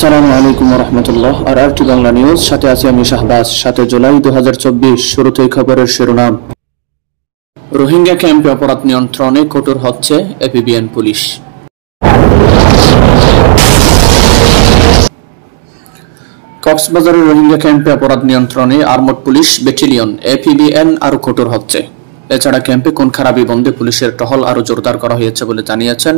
আসসালামু আলাইকুম রহমতুল্লাহ। আর RT Bangla news, সাথে আছি আমি শাহবাজ। 7 জুলাই 2024। শুরুতেই খবরের শিরোনাম। রোহিঙ্গা ক্যাম্পে অপরাধ নিয়ন্ত্রণে কঠোর হচ্ছে এপিবিএন পুলিশ। কক্সবাজারের রোহিঙ্গা ক্যাম্পে অপরাধ নিয়ন্ত্রণে আর্মড পুলিশ ব্যাটালিয়ন এপিবিএন আরও কঠোর হচ্ছে। এছাড়া ক্যাম্পে কোন খারাপি বন্ধে পুলিশের টহল আরও জোরদার করা হয়েছে বলে জানিয়েছেন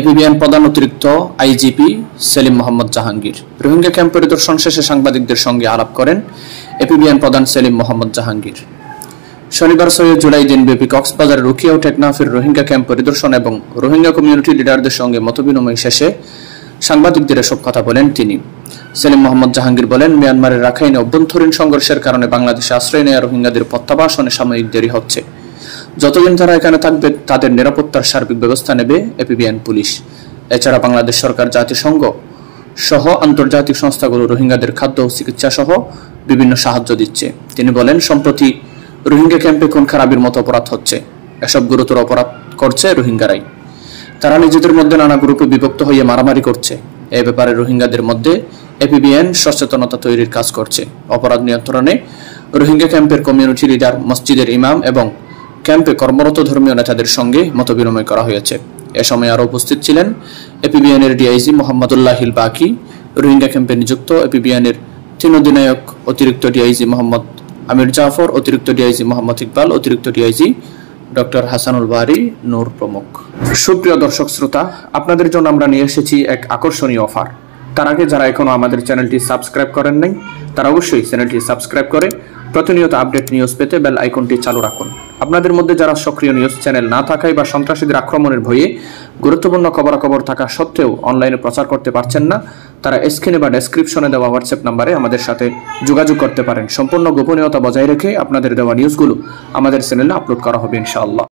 এপিবিএন প্রধান অতিরিক্ত আইজিপি সেলিম মোহাম্মদ জাহাঙ্গীর। রোহিঙ্গা ক্যাম্প পরিদর্শন শেষে সাংবাদিকদের সঙ্গে আলাপ করেন এপিবিএন প্রধান সেলিম মোহাম্মদ জাহাঙ্গীর। শনিবার 6 জুলাই দিনব্যাপী কক্সবাজারের রুকিয়া ও টেকনাফের রোহিঙ্গা ক্যাম্প পরিদর্শন এবং রোহিঙ্গা কমিউনিটি লিডারদের সঙ্গে মতবিনিময় শেষে সাংবাদিকদের এসব কথা বলেন তিনি। সেলিম মোহাম্মদ জাহাঙ্গীর বলেন, মিয়ানমারের রাখাইনে অভ্যন্তরীণ সংঘর্ষের কারণে বাংলাদেশে আশ্রয় নেওয়া রোহিঙ্গাদের প্রত্যাবাসনে সাময়িক দেরি হচ্ছে। যতদিন তারা এখানে থাকবে তাদের নিরাপত্তার সার্বিক ব্যবস্থা নেবে এপিবিএন পুলিশ। এছাড়া বাংলাদেশ সরকার, জাতিসংঘ সহ আন্তর্জাতিক সংস্থাগুলো রোহিঙ্গাদের খাদ্য ও চিকিৎসা সহ বিভিন্ন সাহায্য দিচ্ছে। তিনি বলেন, সম্প্রতি রোহিঙ্গা ক্যাম্পে খুন খারাপির মতো অপরাধ হচ্ছে। এসব গুরুতর অপরাধ করছে রোহিঙ্গারাই। তারা নিজেদের মধ্যে নানা গ্রুপে বিভক্ত হয়ে মারামারি করছে। এ ব্যাপারে রোহিঙ্গাদের মধ্যে এপিবিএন সচেতনতা তৈরির কাজ করছে। অপরাধ নিয়ন্ত্রণে রোহিঙ্গা ক্যাম্পের কমিউনিটি লিডার, মসজিদের ইমাম এবং ক্যাম্পে কর্মরত ধর্মীয় নেতাদের সঙ্গে মতবিনিময় করা হয়েছে। এ সময় আরও উপস্থিত ছিলেন এপিবিএনের ডিআইজি মোহাম্মদুল্লাহ হিল বাকি, রোহিঙ্গা ক্যাম্পে নিযুক্ত এপিবিএনের 3 অধিনায়ক, অতিরিক্ত ডিআইজি মোহাম্মদ আমির জাফর, অতিরিক্ত ডিআইজি মোহাম্মদ ইকবাল, অতিরিক্ত ডিআইজি ডক্টর হাসানুল বারি নূর প্রমুখ। সুপ্রিয় দর্শক শ্রোতা, আপনাদের জন্য আমরা নিয়ে এসেছি এক আকর্ষণীয় অফার। তার আগে যারা এখনো আমাদের চ্যানেলটি সাবস্ক্রাইব করেন নাই, তারা অবশ্যই চ্যানেলটি সাবস্ক্রাইব করে প্রতিনিয়ত আপডেট নিউজ পেতে বেল আইকনটি চালু রাখুন। আপনাদের মধ্যে যারা সক্রিয় নিউজ চ্যানেল না থাকায় বা সন্ত্রাসীদের আক্রমণের ভয়ে গুরুত্বপূর্ণ খবরাখবর থাকা সত্ত্বেও অনলাইনে প্রচার করতে পারছেন না, তারা স্ক্রিনে বা ডেসক্রিপশনে দেওয়া হোয়াটসঅ্যাপ নাম্বারে আমাদের সাথে যোগাযোগ করতে পারেন। সম্পূর্ণ গোপনীয়তা বজায় রেখে আপনাদের দেওয়া নিউজগুলো আমাদের চ্যানেলে আপলোড করা হবে ইনশাআল্লাহ।